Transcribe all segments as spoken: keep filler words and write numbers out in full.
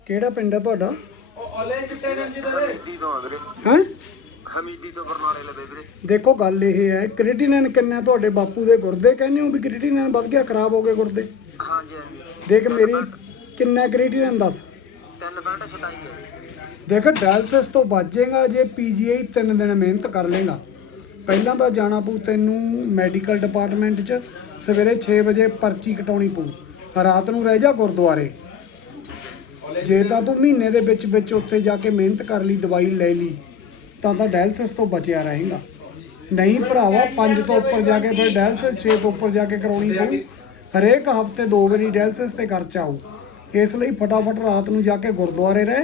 ਕਿਹੜਾ ਪਿੰਡ ਹੈ ਤੁਹਾਡਾ? ਹਮੀਦੀ ਤੋਂ ਆ ਵੀਰੇ। ਹੈ ਹਮੀਦੀ ਤੋਂ ਬਰਨਾਲੇ ਲਵੇ ਵੀਰੇ। ਦੇਖੋ ਗੱਲ ਇਹ ਹੈ, ਕ੍ਰੀਟੀਨਿਨ ਕਿੰਨਾ ਤੁਹਾਡੇ ਬਾਪੂ ਦੇ ਗੁਰਦੇ ਕਹਿੰਦੇ ਹੋ ਵੀ ਕ੍ਰੀਟੀਨਿਨ ਵੱਧ ਗਿਆ, ਖਰਾਬ ਹੋ ਗਏ ਗੁਰਦੇ? ਹਾਂਜੀ ਹਾਂਜੀ। ਦੇਖ ਮੇਰੀ ਕਿੰਨਾ ਕ੍ਰੀਟੀਨਿਨ ਦੱਸ। ਤਿੰਨ ਪੈਂਟ ਛਟਾਈ ਹੈ। ਦੇਖ ਡਾਇਲਸਿਸ ਤੋਂ ਬਚ ਜਾਏਗਾ ਜੇ ਪੀਜੀਆਈ ਤਿੰਨ ਦਿਨ ਮਿਹਨਤ ਕਰ ਲੇਗਾ। ਪਹਿਲਾਂ ਤਾਂ ਜਾਣਾ ਪਊ ਤੈਨੂੰ ਮੈਡੀਕਲ ਡਿਪਾਰਟਮੈਂਟ 'ਚ, ਸਵੇਰੇ ਛੇ ਵਜੇ ਪਰਚੀ ਕਟਾਉਣੀ ਪਊ, ਰਾਤ ਨੂੰ ਰਹਿ ਜਾ ਗੁਰਦੁਆਰੇ। ਜੇ ਤਾਂ ਤੂੰ ਮਹੀਨੇ ਦੇ ਵਿੱਚ ਵਿੱਚ ਉੱਥੇ ਜਾ ਕੇ ਮਿਹਨਤ ਕਰ ਲਈ, ਦਵਾਈ ਲੈ ਲਈ, ਤਾਂ ਤਾਂ ਡਾਇਲਸਿਸ ਤੋਂ ਬਚਿਆ ਰਹੇਗਾ। ਨਹੀਂ ਭਰਾਵਾ, ਪੰਜ ਤੋਂ ਉੱਪਰ ਜਾ ਕੇ ਫਿਰ ਡਾਇਲਸਿਸ, ਛੇ ਤੋਂ ਉੱਪਰ ਜਾ ਕੇ ਕਰਾਉਣੀ ਪਊ। ਹਰੇਕ ਹਫ਼ਤੇ ਦੋ ਵਾਰੀ ਡਾਇਲਸਿਸ ਤੇ ਖਰਚਾ ਆਊ। ਇਸ ਲਈ ਫਟਾਫਟ ਰਾਤ ਨੂੰ ਜਾ ਕੇ ਗੁਰਦੁਆਰੇ ਰਹੇ।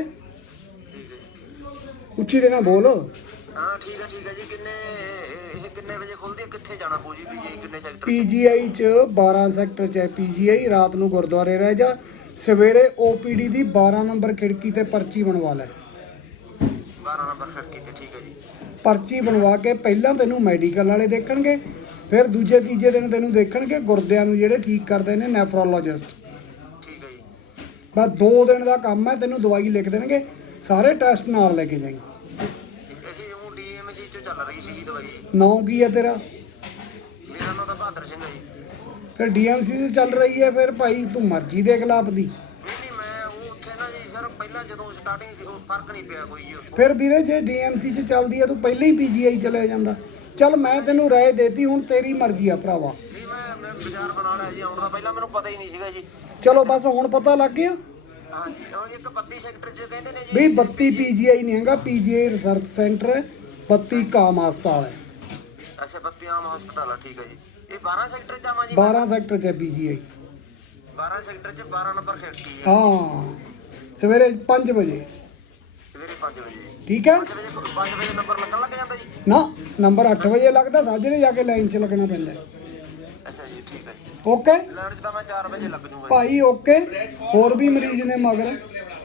ਉੱਚੀ ਦੇ ਨਾਲ ਬੋਲ। ਹਾਂ ਠੀਕ ਹੈ ਠੀਕ ਹੈ ਜੀ। ਕਿੰਨੇ ਇਹ ਕਿੰਨੇ ਵਜੇ ਖੁੱਲਦੀ ਹੈ? ਕਿੱਥੇ ਜਾਣਾ ਪਊ ਜੀ? ਪੀਜੀਆਈ ਕਿੰਨੇ ਸੈਕਟਰ? ਪੀਜੀਆਈ 'ਚ ਬਾਰਾਂ ਸੈਕਟਰ 'ਚ ਹੈ ਪੀਜੀਆਈ। ਰਾਤ ਨੂੰ ਗੁਰਦੁਆਰੇ ਰਹਿ ਜਾ, ਸਵੇਰੇ ਓਪੀਡੀ ਦੀ ਬਾਰਾਂ ਨੰਬਰ ਖਿੜਕੀ ਤੇ ਪਰਚੀ ਬਣਵਾ ਲੈ। ਬਾਰਾਂ ਨੰਬਰ ਖਿੜਕੀ ਤੇ, ਠੀਕ ਹੈ ਜੀ। ਪਰਚੀ ਬਣਵਾ ਕੇ ਪਹਿਲਾਂ ਤੈਨੂੰ ਮੈਡੀਕਲ ਵਾਲੇ ਦੇਖਣਗੇ, ਫਿਰ ਦੂਜੇ ਤੀਜੇ ਦਿਨ ਤੈਨੂੰ ਦੇਖਣਗੇ ਗੁਰਦਿਆਂ ਨੂੰ ਜਿਹੜੇ ਠੀਕ ਕਰਦੇ ਨੇ, ਨੈਫਰੋਲੋਜਿਸਟ। ਠੀਕ ਹੈ ਜੀ। ਬਸ ਦੋ ਦਿਨ ਦਾ ਕੰਮ ਹੈ, ਤੈਨੂੰ ਦਵਾਈ ਲਿਖ ਦੇਣਗੇ, ਸਾਰੇ ਟੈਸਟ ਨਾਲ ਲੈ ਕੇ ਜਾਈਂ। ਅਸੀਂ ਉਹ ਡੀਐਮਜੀ ਚ ਚੱਲ ਰਹੀ ਸੀਗੀ ਦਵਾਈ। ਨਾਂ ਕੀ ਹੈ ਤੇਰਾ? ਮੇਰਾ ਨਾਮ ਤਾਂ ਬਹਾਦਰ ਸਿੰਘ ਹੈ ਜੀ। ਫਿਰ ਡੀਐਮਸੀ 'ਚ ਚੱਲ ਰਹੀ ਹੈ, ਫਿਰ ਭਾਈ ਤੂੰ ਮਰਜ਼ੀ ਦੇ ਖਿਲਾਫ ਦੀ। ਨਹੀਂ ਨਹੀਂ, ਮੈਂ ਉਹ ਉੱਥੇ ਨਾ ਜੀ ਸਰ, ਪਹਿਲਾਂ ਜਦੋਂ ਸਟਾਰਟਿੰਗ ਸੀ ਉਹ ਫਰਕ ਨਹੀਂ ਪਿਆ ਕੋਈ ਜੀ ਉਸ ਤੋਂ। ਫਿਰ ਵੀਰੇ ਜੇ ਡੀਐਮਸੀ 'ਚ ਚੱਲਦੀ ਹੈ ਤੂੰ ਪਹਿਲਾਂ ਹੀ ਪੀਜੀਆਈ ਚਲਿਆ ਜਾਂਦਾ। ਚੱਲ ਮੈਂ ਤੈਨੂੰ ਰਾਏ ਦੇਤੀ, ਹੁਣ ਤੇਰੀ ਮਰਜ਼ੀ ਆ ਭਰਾਵਾ। ਨਹੀਂ ਮੈਂ ਮੈਂ ਬਾਜ਼ਾਰ ਬਣਾ ਲਿਆ ਜੀ ਆਉਣ ਦਾ, ਪਹਿਲਾਂ ਮੈਨੂੰ ਪਤਾ ਹੀ ਨਹੀਂ ਸੀਗਾ ਜੀ। ਚਲੋ ਬਸ ਹੁਣ ਪਤਾ ਲੱਗ ਗਿਆ ਹਾਂਜੀ, ਉਹ ਇੱਕ ਬੱਤੀ ਸੈਕਟਰ ਚ ਕਹਿੰਦੇ ਨੇ ਜੀ ਵੀ ਬੱਤੀ ਪੀਜੀਆਈ ਨਹੀਂ ਹੈਗਾ, ਪੀਜੀਆਈ ਰਿਸਰਚ ਸੈਂਟਰ ਹੈ, ਬੱਤੀ ਕਾਮ ਹਸਪਤਾਲ ਹੈ। ਅੱਛਾ, ਬੱਤੀ ਆਮ ਹਸਪਤਾਲ ਆ, ਠੀਕ ਹੈ ਜੀ। ਇਹ ਬਾਰਾਂ ਸੈਕਟਰ ਚ ਆਵਾਂ ਜੀ? ਬਾਰਾਂ ਸੈਕਟਰ 'ਚ ਹੈ ਪੀਜੀਆਈ। ਬਾਰਾਂ ਸੈਕਟਰ ਚ ਬਾਰਾਂ ਨੰਬਰ ਖਿੜਕੀ ਹੈ। ਹਾਂ, ਸਵੇਰੇ ਪੰਜ ਵਜੇ। ਸਵੇਰੇ ਪੰਜ ਵਜੇ ਜੀ। ਠੀਕ ਹੈ ਪੰਜ ਵਜੇ ਪੰਜ ਵਜੇ ਨੰਬਰ ਲੱਗਣ ਲੱਗ ਜਾਂਦਾ ਜੀ? ਨਾ, ਨੰਬਰ ਅੱਠ ਵਜੇ ਲੱਗਦਾ, ਸਾਜਰੇ ਜਾ ਕੇ ਲਾਈਨ 'ਚ ਲੱਗਣਾ ਪੈਂਦਾ। ਅੱਛਾ ਜੀ, ਠੀਕ ਹੈ ਜੀ। ਓਕੇ ਲਾਈਨ ਚ ਤਾਂ ਮੈਂ ਚਾਰ ਵਜੇ ਲੱਗ ਜੂਗਾ ਭਾਈ, ਓਕੇ। ਹੋਰ ਵੀ ਮਰੀਜ਼ ਨੇ ਮਗਰ।